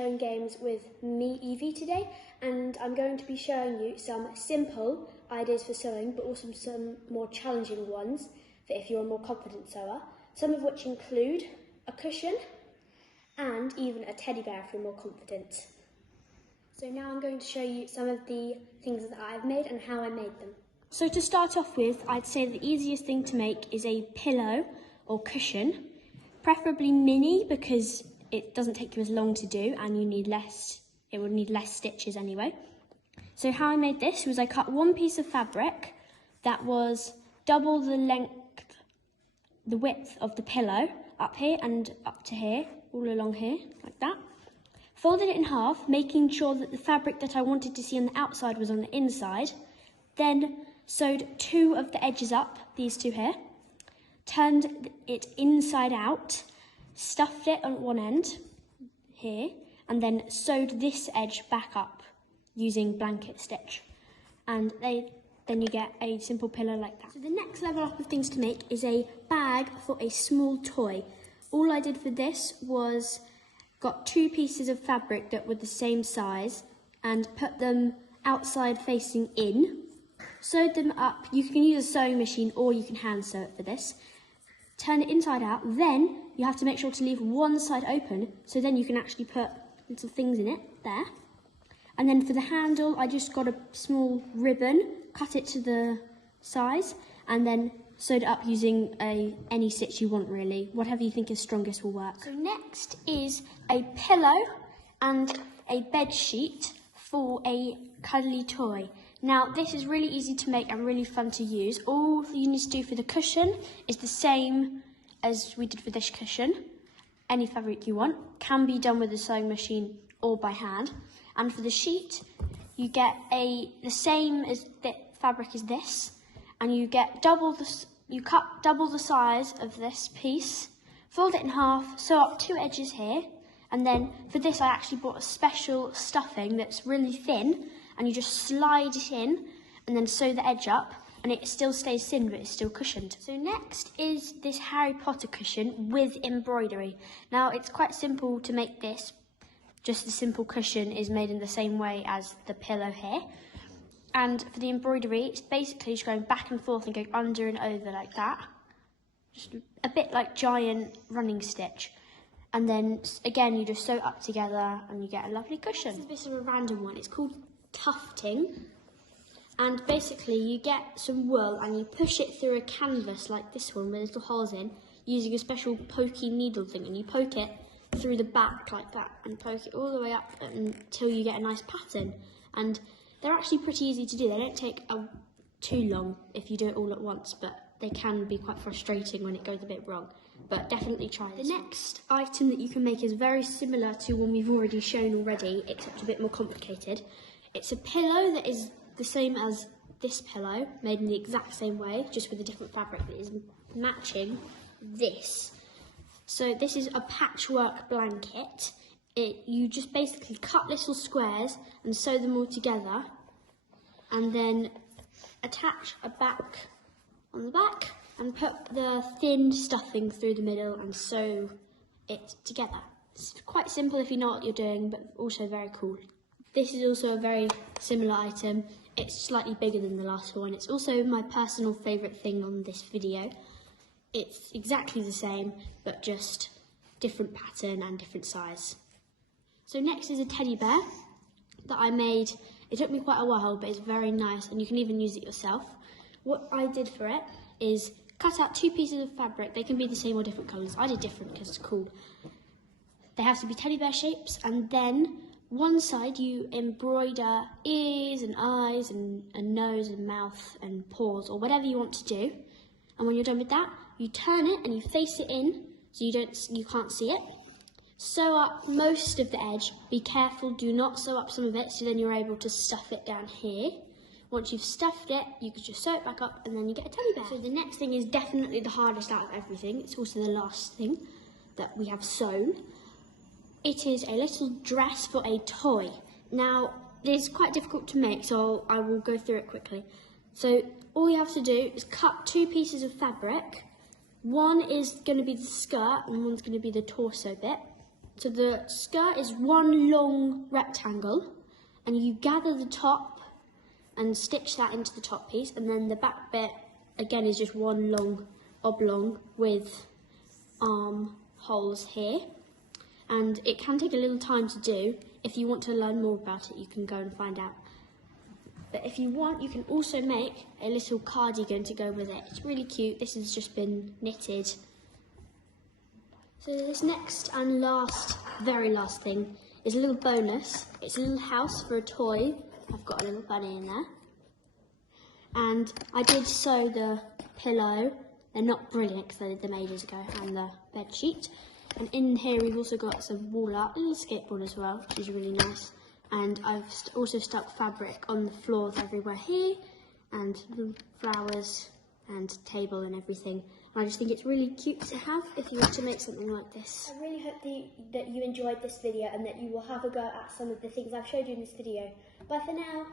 showing games with me, Evie, today, and I'm going to be showing you some simple ideas for sewing, but also some more challenging ones for if you're a more confident sewer, some of which include a cushion and even a teddy bear if you're more confident. So now I'm going to show you some of the things that I've made and how I made them. So to start off with, I'd say the easiest thing to make is a pillow or cushion, preferably mini because it doesn't take you as long to do and it would need less stitches anyway. So how I made this was I cut one piece of fabric that was double the width of the pillow up here and up to here, all along here, like that. Folded it in half, making sure that the fabric that I wanted to see on the outside was on the inside. Then sewed two of the edges up, these two here, turned it inside out, stuffed it on one end here, and then sewed this edge back up using blanket stitch. And then you get a simple pillow like that. So the next level up of things to make is a bag for a small toy. All I did for this was got two pieces of fabric that were the same size and put them outside facing in, sewed them up. You can use a sewing machine or you can hand sew it for this. Turn it inside out, then you have to make sure to leave one side open so then you can actually put little things in it there. And then for the handle, I just got a small ribbon, cut it to the size, and then sewed it up using any stitch you want really. Whatever you think is strongest will work. So next is a pillow and a bed sheet for a cuddly toy. Now this is really easy to make and really fun to use. All you need to do for the cushion is the same as we did for this cushion. Any fabric you want, can be done with a sewing machine or by hand. And for the sheet, you get the same as the fabric as this, and you get you cut double the size of this piece, fold it in half, sew up two edges here, and then for this I actually bought a special stuffing that's really thin, and you just slide it in and then sew the edge up, and it still stays thin but it's still cushioned. So next is this Harry Potter cushion with embroidery. Now it's quite simple to make this, just the simple cushion is made in the same way as the pillow here. And for the embroidery, it's basically just going back and forth and going under and over like that. Just a bit like giant running stitch. And then again, you just sew it up together and you get a lovely cushion. This is a bit of a random one. It's called tufting. And basically you get some wool and you push it through a canvas like this one with little holes in, using a special pokey needle thing, and you poke it through the back like that and poke it all the way up until you get a nice pattern. And they're actually pretty easy to do. They don't take too long if you do it all at once, but they can be quite frustrating when it goes a bit wrong. But definitely try this. The next item that you can make is very similar to one we've already shown already, except a bit more complicated. It's a pillow that is the same as this pillow, made in the exact same way, just with a different fabric that is matching this. So this is a patchwork blanket. You just basically cut little squares and sew them all together, and then attach a back on the back and put the thin stuffing through the middle and sew it together. It's quite simple if you know what you're doing, but also very cool. This is also a very similar item. It's slightly bigger than the last one. It's also my personal favourite thing on this video. It's exactly the same, but just different pattern and different size. So next is a teddy bear that I made. It took me quite a while, but it's very nice and you can even use it yourself. What I did for it is cut out two pieces of fabric. They can be the same or different colours. I did different because it's cool. They have to be teddy bear shapes, and then one side you embroider ears and eyes and nose and mouth and paws or whatever you want to do. And when you're done with that, you turn it and you face it in so you can't see it. Sew up most of the edge. Be careful, do not sew up some of it, so then you're able to stuff it down here. Once you've stuffed it, you can just sew it back up and then you get a teddy bear. So the next thing is definitely the hardest out of everything. It's also the last thing that we have sewn. It is a little dress for a toy. Now, this is quite difficult to make, so I will go through it quickly. So all you have to do is cut two pieces of fabric. One is going to be the skirt and one's going to be the torso bit. So the skirt is one long rectangle, and you gather the top and stitch that into the top piece, and then the back bit again is just one long oblong with holes here. And it can take a little time to do. If you want to learn more about it, you can go and find out. But if you want, you can also make a little cardigan to go with it. It's really cute. This has just been knitted. So this next and very last thing is a little bonus. It's a little house for a toy. I've got a little bunny in there. And I did sew the pillow. They're not brilliant because I did them ages ago, and the bed sheet. And in here we've also got some wall art, a little skateboard as well, which is really nice. And I've also stuck fabric on the floors everywhere here, and little flowers and table and everything. And I just think it's really cute to have if you want to make something like this. I really hope that you enjoyed this video and that you will have a go at some of the things I've showed you in this video. Bye for now.